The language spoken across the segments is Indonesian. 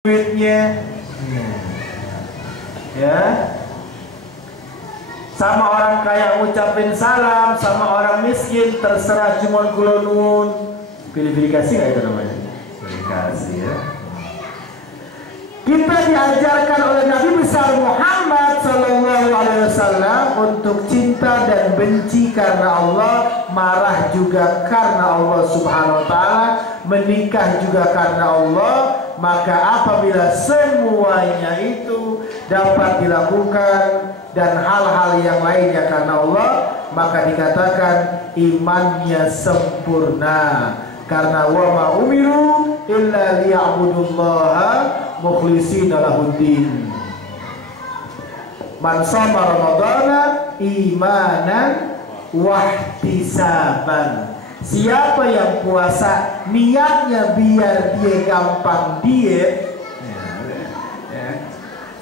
duitnya, ya, sama orang kaya ngucapin salam, sama orang miskin terserah cuma kula nuwun. Pilih-pilih kasih nggak itu namanya? Pilih kasih ya. Kita diajarkan oleh Nabi besar Muhammad Sallallahu Alaihi Wasallam untuk cinta dan benci karena Allah, marah juga karena Allah Subhanahu Wa Taala, menikah juga karena Allah. Maka apabila semuanya itu dapat dilakukan dan hal-hal yang lainnya karena Allah, maka dikatakan imannya sempurna. Karena wa ma umiru illa liya'budullaha mukhlishina lahuddin. Man shoma ramadhana imanan wahtisaban. Siapa yang puasa niatnya biar dia gampang diet,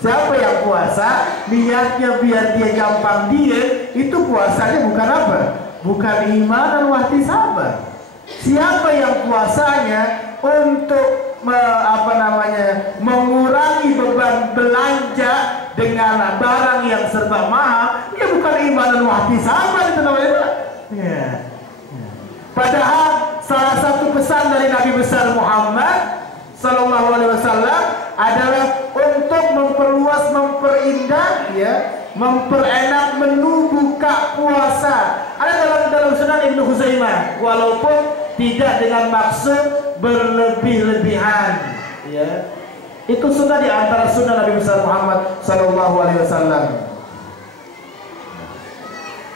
siapa yang puasa niatnya biar dia gampang diet, itu puasanya bukan apa? Bukan imanan wahtisaban. Siapa yang puasanya untuk mengurangi beban belanja dengan barang yang serba mahal, dia bukan imanan wahtisaban itu namanya. Ya. Padahal salah satu pesan dari Nabi besar Muhammad Sallallahu Alaihi Wasallam adalah untuk memperluas, memperindah, ya, memperenak menu buka puasa. Ada dalam Sunan Ibnu Khuzaimah, walaupun tidak dengan maksud berlebih-lebihan, ya. Itu sunnah di antara sunnah Nabi besar Muhammad Sallallahu Alaihi Wasallam.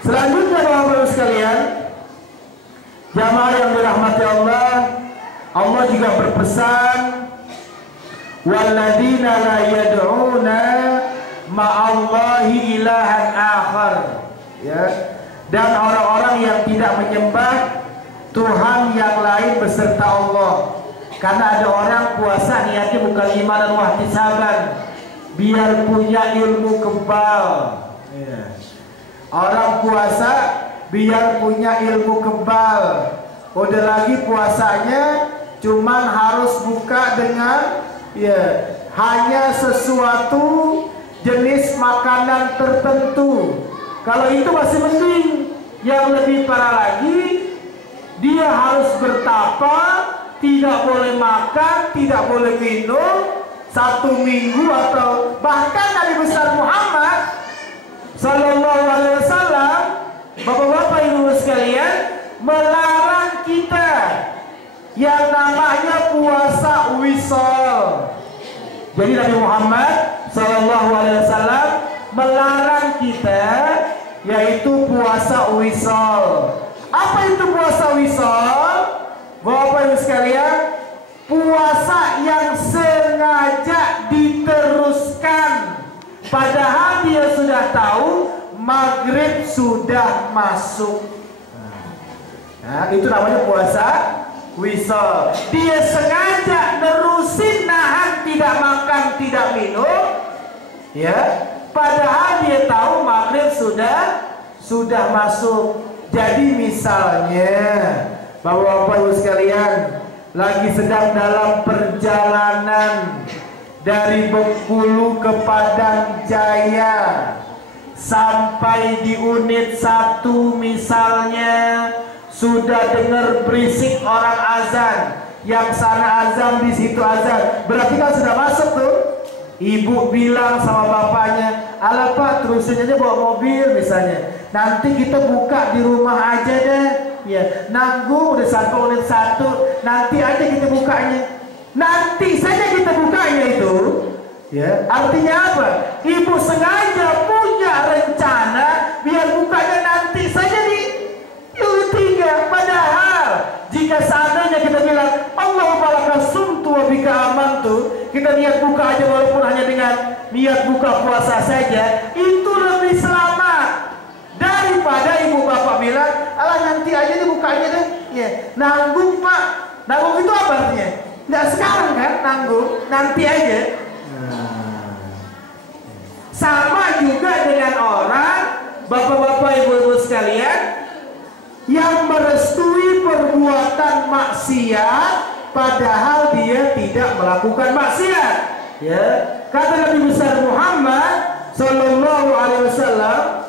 Selanjutnya, Bapak-Bapak sekalian, jamaah yang dirahmati Allah, Allah juga berpesan, walladzina la yad'una ma'allahi ilahan akhar, ya, dan orang-orang yang tidak menyembah Tuhan yang lain beserta Allah. Karena ada orang puasa niatnya bukan iman dan wahtisaban, biar punya ilmu kebal, ya. Orang puasa biar punya ilmu kebal, udah lagi puasanya cuman harus buka dengan, ya, hanya sesuatu jenis makanan tertentu. Kalau itu masih mending. Yang lebih parah lagi, dia harus bertapa, tidak boleh makan, tidak boleh minum 1 minggu, atau bahkan Nabi besar Muhammad Sallallahu Alaihi Wasallam, Bapak-bapak Ibu sekalian, melarang kita yang namanya puasa wisol. Jadi Nabi Muhammad Sallallahu Alaihi Wasallam melarang kita, yaitu puasa wisol. Apa itu puasa wisol? Bapak Ibu sekalian, puasa yang sengaja diteruskan padahal dia sudah tahu maghrib sudah masuk. Nah, itu namanya puasa wisol. Dia sengaja nerusin nahan, tidak makan, tidak minum, ya, padahal dia tahu maghrib sudah masuk. Jadi misalnya, Bapak-bapak Ibu sekalian lagi sedang dalam perjalanan dari Bengkulu ke Padang Jaya, sampai di unit 1 misalnya, sudah dengar berisik orang azan, yang sana azan, di situ azan, berarti kan sudah masuk tuh. Ibu bilang sama bapaknya, "Alah Pak, terusin aja bawa mobil misalnya, nanti kita buka di rumah aja deh, ya, nanggung udah sampai unit 1, nanti aja kita bukanya." Nanti saja kita bukanya itu, ya, artinya apa? Ibu sengaja punya rencana biar bukanya nanti saja di unit 3. Padahal jika seandainya kita bilang Allahumma laka sumtu wa bika amantu, kita niat buka aja walaupun hanya dengan niat buka puasa saja, itu lebih selamat daripada ibu bapak bilang, "Alah nanti aja dibukanya deh." Ya, nanggung Pak. Nanggung itu apa artinya? Nggak sekarang kan nanggung, nanti aja. Sama juga dengan orang, bapak-bapak ibu-ibu sekalian, yang merestui perbuatan maksiat padahal dia tidak melakukan maksiat. Ya, kata Nabi besar Muhammad sallallahu alaihi wasallam,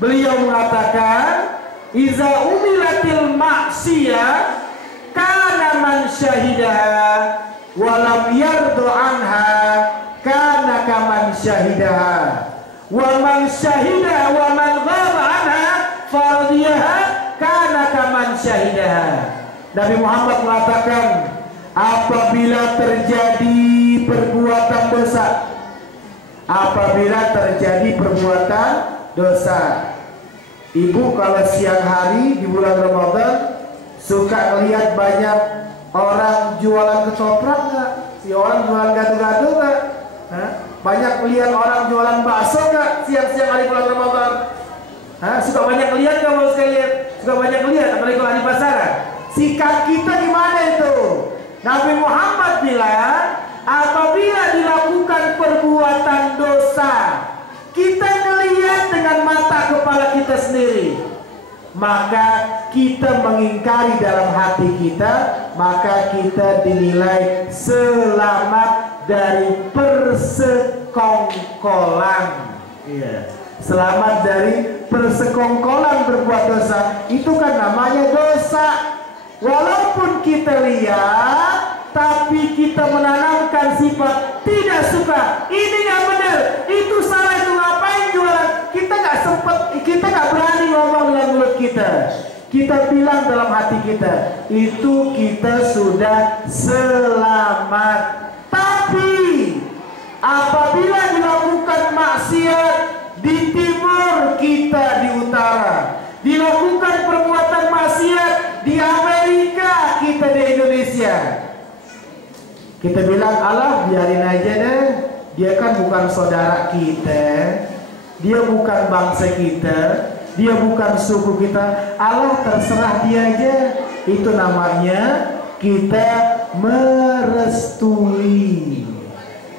beliau mengatakan, "Iza umilatil maksiyah kana man syahidaha wa lam yardu anha kana kaman syahidaha wa man syahidaha wa man ghaba anha fardiyaha kana kaman syahidaha." Nabi Muhammad mengatakan, apabila terjadi perbuatan dosa, ibu kalau siang hari di bulan Ramadan suka lihat banyak orang jualan ketoprak nggak? Si orang jualan gado-gado nggak? Banyak lihat orang jualan bakso nggak siang-siang hari bulan Ramadan? Suka banyak lihat nggak mau sekalian? Suka banyak lihat, apalagi kalau di pasaran. Sikap kita gimana itu? Nabi Muhammad bilang, apabila dilakukan perbuatan dosa, kita melihat dengan mata kepala kita sendiri, maka kita mengingkari dalam hati kita, maka kita dinilai selamat dari persekongkolan. Iya. Selamat dari persekongkolan berbuat dosa. Itu kan namanya dosa. Walaupun kita lihat, tapi kita menanamkan sifat tidak suka. Ini nggak benar, itu salah, itu ngapain jualan? Kita nggak sempat, kita nggak berani ngomong dengan mulut kita. Kita bilang dalam hati kita, itu kita sudah selamat. Tapi apabila dilakukan maksiat di timur, kita di utara, dilakukan perbuatan maksiat di Amerika, kita di Indonesia, kita bilang, alah biarin aja deh, dia kan bukan saudara kita, dia bukan bangsa kita, dia bukan suku kita, alah terserah dia aja. Itu namanya kita merestui,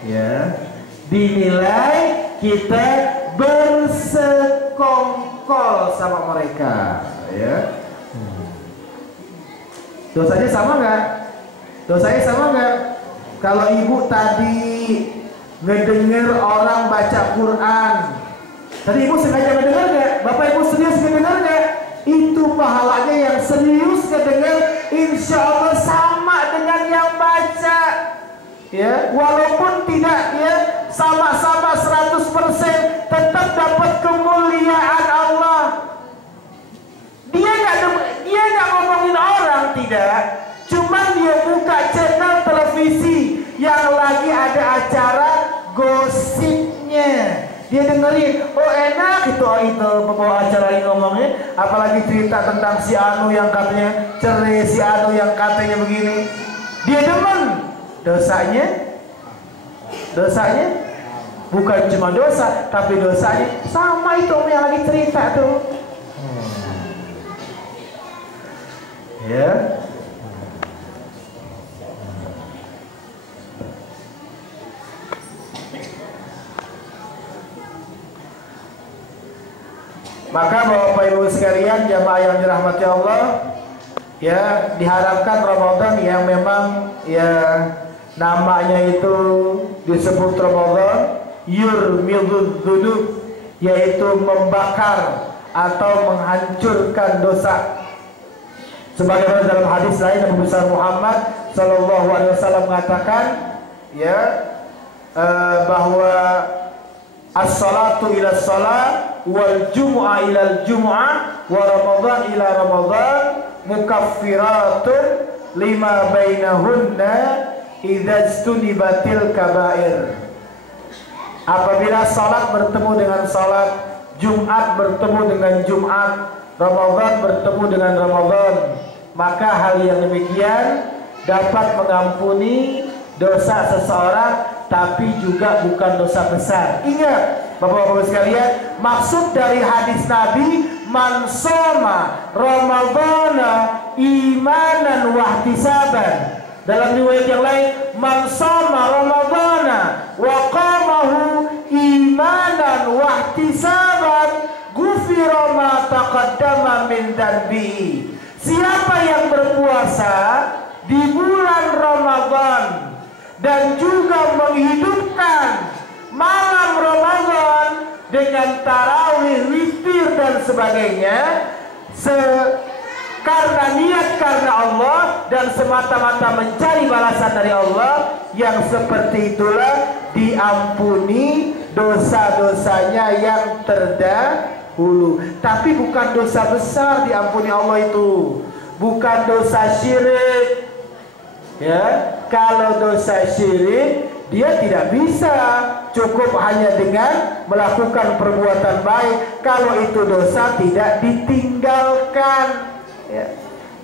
ya, dinilai kita bersekongkol sama mereka, ya. Dosanya sama nggak? Dosanya sama nggak? Kalau ibu tadi ngedenger orang baca Quran, tadi ibu sengaja ngedenger nggak? Bapak ibu serius ngedenger nggak? Itu pahalanya yang serius ngedenger, insya Allah sama dengan yang baca. Ya, walaupun tidak ya sama-sama 100%, tetap dapat kemuliaan Allah. Dia nggak ngomongin orang, tidak. Cuman dia buka channel televisi yang lagi ada acara gosipnya. Dia dengerin, oh enak itu pembawa acara ini ngomongnya, apalagi cerita tentang si Anu yang katanya cerai, si Anu yang katanya begini. Dia demen. Dosanya bukan cuma dosa, tapi dosanya sama itu yang lagi cerita tuh. Ya. Maka Bapak Ibu sekalian, jamaah yang dirahmati Allah, ya, diharapkan Ramadan yang memang ya namanya itu disebut Ramadan yurmidud dzunub, yaitu membakar atau menghancurkan dosa. Sebagaimana dalam hadis lain Nabi besar Muhammad sallallahu alaihi wasallam mengatakan, ya, bahwa as-salatu ila shalah wal jumu'ah ila jumu'ah wa ramadan ila ramadan mukaffiratun lima bainahunna idza istunibatil kabair. Apabila salat bertemu dengan salat, Jumat bertemu dengan Jumat, Ramadan bertemu dengan Ramadan, maka hal yang demikian dapat mengampuni dosa seseorang, tapi juga bukan dosa besar. Ingat Bapak-bapak sekalian, maksud dari hadis Nabi, man shoma ramadhana imanan wahtisaban. Dalam riwayat yang lain, man shoma ramadhana wa qamahu imanan wahtisaban ghufira ma taqaddama min dzanbi. Siapa yang berpuasa di bulan Ramadan dan juga menghidupkan malam Ramadan dengan tarawih, witir dan sebagainya karena niat karena Allah dan semata-mata mencari balasan dari Allah, yang seperti itulah diampuni dosa-dosanya yang terdahulu. Tapi bukan dosa besar diampuni Allah itu, bukan dosa syirik. Ya, kalau dosa syirik dia tidak bisa cukup hanya dengan melakukan perbuatan baik. Kalau itu dosa tidak ditinggalkan. Ya.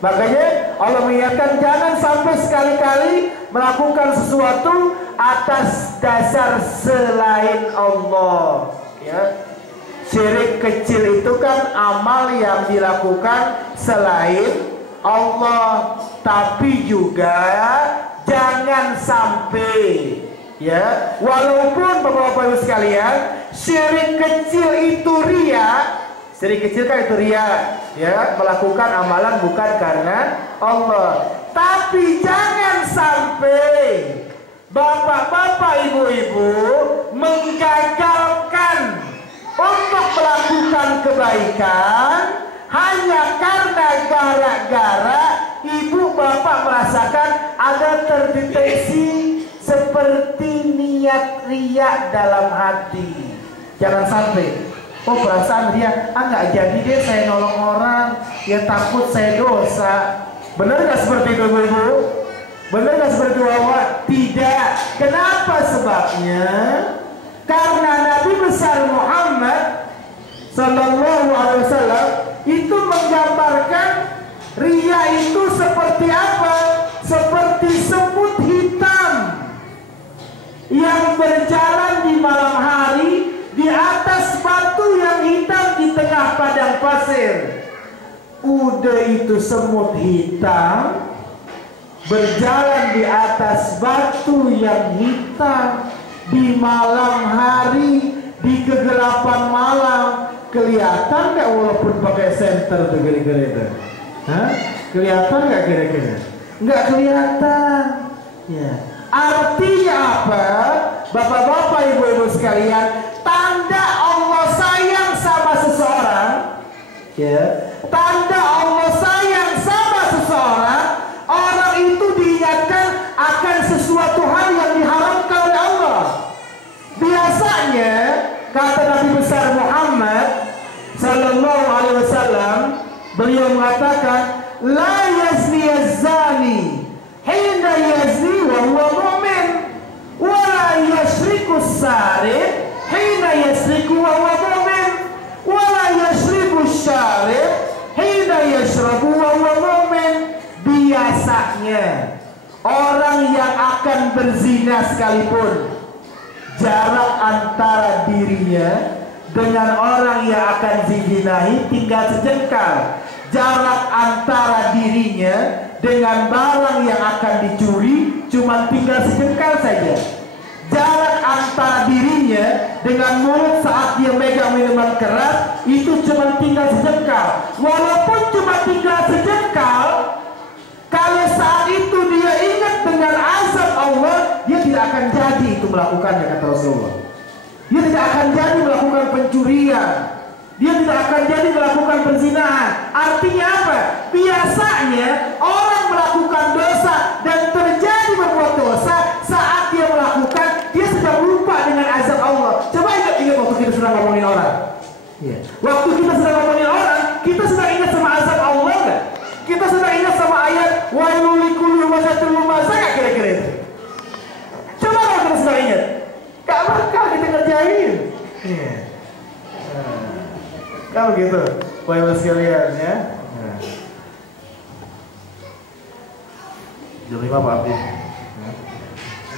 Makanya Allah mengingatkan jangan sampai sekali-kali melakukan sesuatu atas dasar selain Allah. Ya. Syirik kecil itu kan amal yang dilakukan selain Allah. Tapi juga jangan sampai, ya, walaupun Bapak-bapak Ibu sekalian, syirik kecil itu ria. Syirik kecil kan itu ria, ya, melakukan amalan bukan karena Allah. Tapi jangan sampai Bapak-bapak Ibu-ibu menggagalkan untuk melakukan kebaikan hanya karena gara-gara ibu bapak merasakan ada terdeteksi seperti niat riya dalam hati. Jangan sampai, oh perasaan dia, nggak jadi deh saya nolong orang, ya takut saya dosa. Benar nggak seperti itu ibu? Benar nggak seperti itu awak? Tidak. Kenapa sebabnya? Karena Nabi besar Muhammad Sallallahu Alaihi Wasallam itu menggambarkan riya itu seperti apa? Seperti semut hitam yang berjalan di malam hari di atas batu yang hitam di tengah padang pasir. Udah itu semut hitam berjalan di atas batu yang hitam di malam hari, di kegelapan malam. Kelihatan nggak walaupun pakai senter tuh kira-kira itu? Hah? Kelihatan nggak kira-kira? Nggak kelihatan. Ya. Artinya apa? Bapak-bapak, ibu-ibu sekalian, tanda Allah sayang sama seseorang, ya, tanda Allah sayang sama seseorang, orang itu diingatkan akan sesuatu hal yang diharamkan oleh Allah. Biasanya kata Nabi besar Muhammad Sallallahu Alaihi Wasallam, beliau mengatakan, la yazni az-zani hina yazni wa huwa mu'min, wa la yashriku as-sarib hina yashriku wa huwa mu'min, wa la yashriku asy-syarib hina yashrabu wa huwa mu'min. Biasanya orang yang akan berzina sekalipun, jarak antara dirinya dengan orang yang akan zinahi tinggal sejengkal. Jarak antara dirinya dengan barang yang akan dicuri cuma tinggal sejengkal saja. Jarak antara dirinya dengan mulut saat dia megang minuman keras itu cuma tinggal sejengkal. Walaupun cuma tinggal sejengkal, kalau saat itu dia ingat dengan azab Allah, dia tidak akan jadi itu melakukannya, kata Rasulullah. Dia tidak akan jadi melakukan pencurian, dia tidak akan jadi melakukan perzinahan. Artinya apa? Biasanya orang melakukan dosa dan terjadi berbuat dosa, saat dia melakukan, dia sedang lupa dengan azab Allah. Coba ingat waktu kita sedang ngomongin orang. Waktu kita sedang ngomongin orang, kita sedang ingat sama azab Allah nggak? Kita sedang ingat sama ayat wailul likulli humazatil lumazah nggak kira-kira itu? Coba kalau kita sedang ingat, gak bakal kita ngerjain. Kalau gitu, Bapak sekalian ya. Jam 5 Pak Abdi.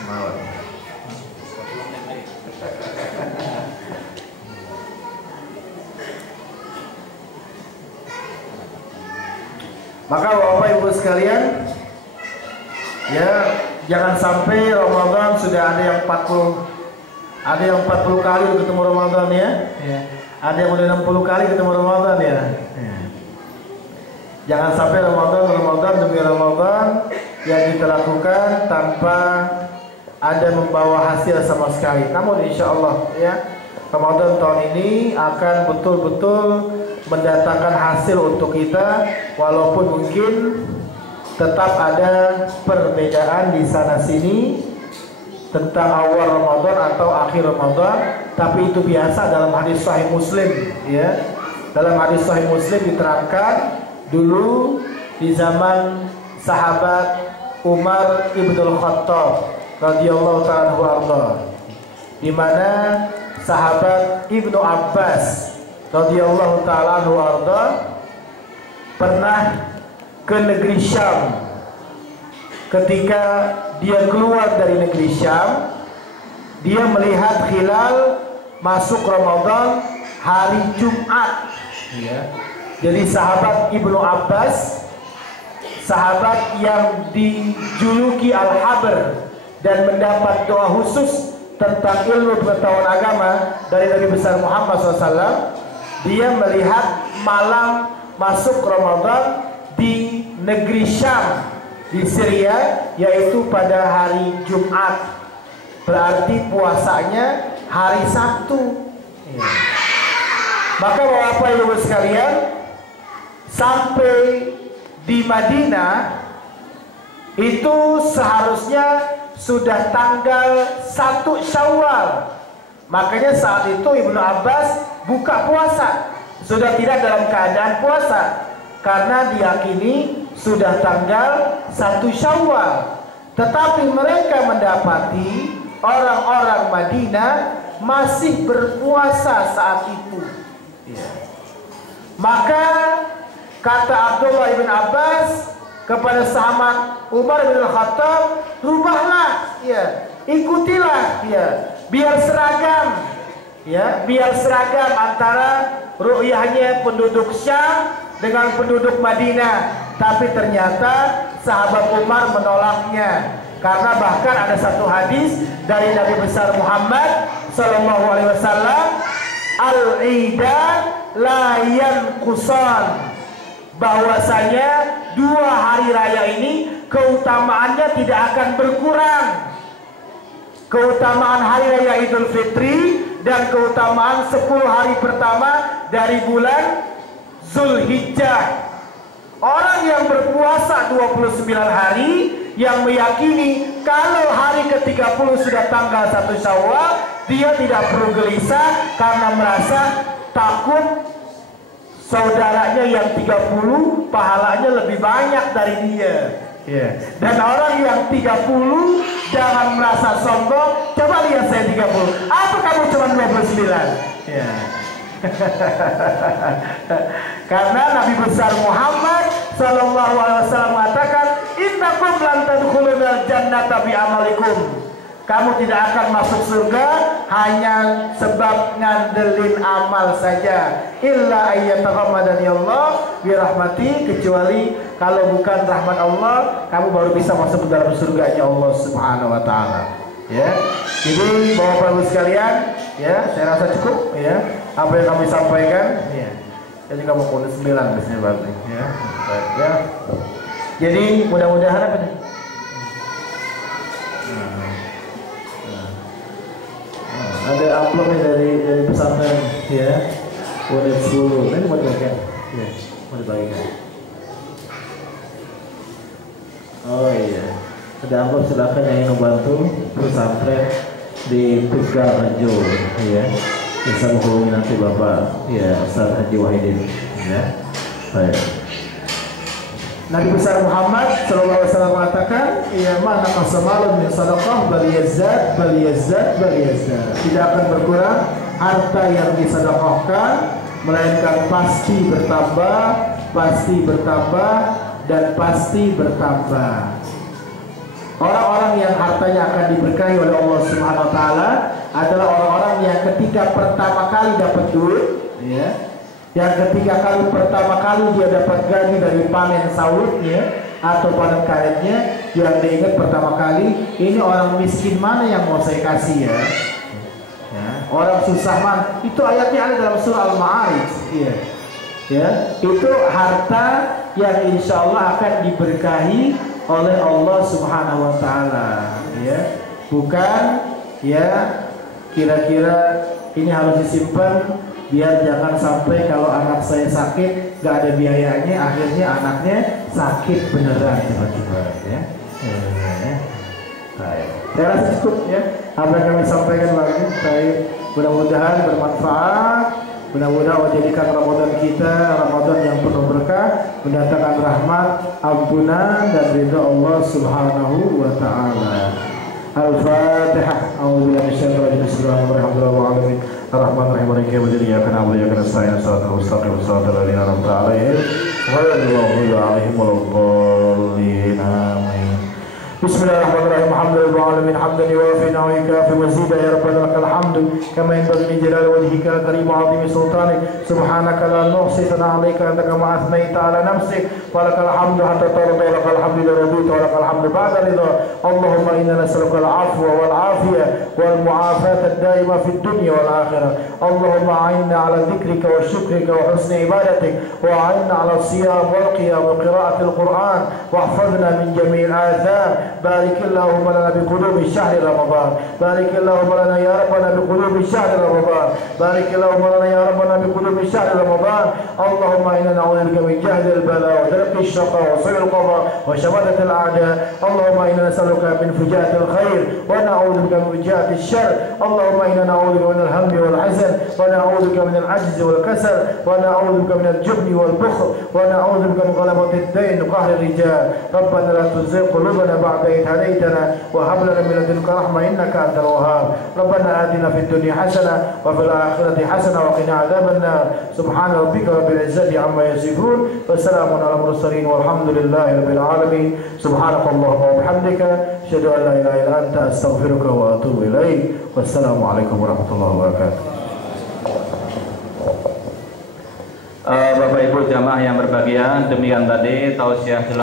Malam. Maka Bapak Ibu sekalian, ya, jangan sampai Ramadan sudah ada yang 40 kali ketemu Ramadan ya. Ada yang udah 60 kali ketemu Ramadan ya. Jangan sampai Ramadan demi Ramadan yang kita lakukan tanpa ada membawa hasil sama sekali. Namun insya Allah ya, Ramadan tahun ini akan betul-betul mendatangkan hasil untuk kita, walaupun mungkin tetap ada perbedaan di sana sini tentang awal Ramadan atau akhir Ramadan, tapi itu biasa dalam hadis Sahih Muslim ya. Dalam hadis Sahih Muslim diterangkan dulu di zaman sahabat Umar ibnul Khattab radhiyallahu ta'ala anhu, di mana sahabat Ibnu Abbas radhiyallahu ta'ala anhu pernah ke negeri Syam. Ketika dia keluar dari negeri Syam, dia melihat hilal masuk Ramadan hari Jumat ya. Jadi sahabat Ibnu Abbas, sahabat yang dijuluki Al-Habr dan mendapat doa khusus tentang ilmu pengetahuan agama dari Nabi besar Muhammad SAW, dia melihat malam masuk Ramadan di negeri Syam di Syria, yaitu pada hari Jumat. Berarti puasanya hari Sabtu ya. Maka Bapak Ibu sekalian, sampai di Madinah itu seharusnya sudah tanggal 1 Syawal. Makanya saat itu Ibnu Abbas buka puasa, sudah tidak dalam keadaan puasa, karena diyakini sudah tanggal 1 Syawal. Tetapi mereka mendapati orang-orang Madinah masih berpuasa saat itu ya. Maka kata Abdullah bin Abbas kepada sahabat Umar bin Khattab, rubahlah ya, ikutilah ya, biar seragam ya, biar seragam antara ru'yahnya penduduk Syam dengan penduduk Madinah. Tapi ternyata sahabat Umar menolaknya, karena bahkan ada satu hadis dari Nabi besar Muhammad sallallahu alaihi wasallam, al-idan la yanqusan, bahwasanya dua hari raya ini keutamaannya tidak akan berkurang. Keutamaan hari raya Idul Fitri dan keutamaan 10 hari pertama dari bulan Zulhijjah. Orang yang berpuasa 29 hari, yang meyakini kalau hari ke-30 sudah tanggal 1 Syawal, dia tidak perlu gelisah karena merasa takut saudaranya yang 30 pahalanya lebih banyak dari dia. Dan orang yang 30 jangan merasa sombong. Coba lihat saya 30, apa kamu cuma 29? Karena Nabi besar Muhammad sallallahu alaihi wasallam mengatakan, innakum lan tadkhulul jannata bi amalikum, kamu tidak akan masuk surga hanya sebab ngandelin amal saja. Illa ayyataghammadani Allah bi rahmati, kecuali kalau bukan rahmat Allah, kamu baru bisa masuk ke dalam surganya Allah Subhanahu wa taala. Ya. Jadi Bapak-Ibu sekalian, ya, saya rasa cukup ya apa yang kami sampaikan. Ya. Saya juga mau kulit 9 biasanya berarti ya. Baik, ya. Jadi mudah-mudahan apa nih? Ada amplopnya dari pesantren ya, udah 10. Ini mau dibagikan ya, mau dibagikan. Oh iya, ada amplop, silakan yang ingin membantu pesantren di Tegalrejo ya, bisa menghubungi nanti Bapak ya, Ustaz Haji Wahidin ya. Baik. Nabi besar Muhammad sallallahu alaihi wasallam mengatakan, ya mana qasamalun min sadaqah bal yazzad bal yazzad bal yazzad. Tidak akan berkurang harta yang disedekahkan, melainkan pasti bertambah, pasti bertambah dan pasti bertambah. Orang-orang yang hartanya akan diberkahi oleh Allah Subhanahu wa taala adalah orang-orang yang ketika pertama kali dapat duit ya, yang ketika kali pertama kali dia dapat gaji dari panen sawitnya atau panen karetnya, yang diingat pertama kali, ini orang miskin mana yang mau saya kasih ya, orang susah mana. Itu ayatnya ada dalam surah Al-Ma'arij ya, itu harta yang insya Allah akan diberkahi oleh Allah Subhanahu wa taala, ya. Bukan ya kira-kira ini harus disimpan biar jangan sampai kalau anak saya sakit nggak ada biayanya, akhirnya anaknya sakit beneran tiba-tiba, ya. Saya rasa cukup ya apa yang kami sampaikan lagi. Saya mudah-mudahan bermanfaat, mudah-mudahan Allah jadikan Ramadan kita Ramadan yang penuh berkah, mendatangkan rahmat, ampunan dan ridha Allah Subhanahu wa taala. Al-Fatihah. A'udzubillahi minasyaitonir rajim. Bismillahirrahmanirrahim. Ar-Rahmanir-Rahim. Maliki yaumiddin. Iyyaka na'budu wa iyyaka nasta'in. Shiratal mustaqim. Shiratal ladzina an'amta 'alaihim ghairil maghdubi 'alaihim waladdallin. Amin. Bismillahirrahmanirrahim. Alhamdulillahil alamin. Hamdan yuwafi wa yukafi mazida ya rabbana lakal hamdu kama yanbaghi li jalali wajhika karim 'azimi sultanik. Subhanaka la nuhsi sana'an 'alaika anta kama athnaita 'ala nafsik. Walakal hamdu hatta tarda, walakal hamdu idza radita, walakal hamdu ba'da ridha. Allahumma inna nas'aluka al-'afwa wal 'afiyah wal mu'afata ad-daima fid dunya wal akhirah. Allahumma a'inna 'ala dhikrika wa syukrika wa husni ibadatik wa a'inna 'ala siyam wal qiyam wa qira'atil Qur'an wahfazna min jami'il atham. بارك اللهم لنا بقلوب شهر رمضان. بارك اللهم لنا يا ربنا بقلوب شهر رمضان. بارك اللهم لنا يا ربنا بقلوب شهر رمضان. اللهم إنا نعوذ بك من جهد البلاء ودرك الشقاء وسوء القضاء وشماتة الأعداء. اللهم إنا نسألك من فجاءة الخير ونعوذ بك من فجاءة الشر. اللهم إنا نعوذ بك من الهم والحزن ونعوذ بك من العجز والكسل ونعوذ بك من الجبن والبخل ونعوذ بك من غلبة الدين وقهر الرجال. ربنا لا تزغ قلوبنا بعد إذ هديتنا وهب لنا من لدنك رحمة إنك أنت الوهاب. ربنا آتنا في الدنيا حسنة وفي الآخرة حسنة وقنا عذاب النار. سبحان ربك رب العزة عما يصفون وسلام على المرسلين والحمد لله رب العالمين. سبحانك اللهم وبحمدك أشهد أن لا إله إلا أنت أستغفرك وأتوب إليك. والسلام عليكم ورحمة الله وبركاته. Bapak Ibu jamaah yang berbahagia, demikian tadi tausiah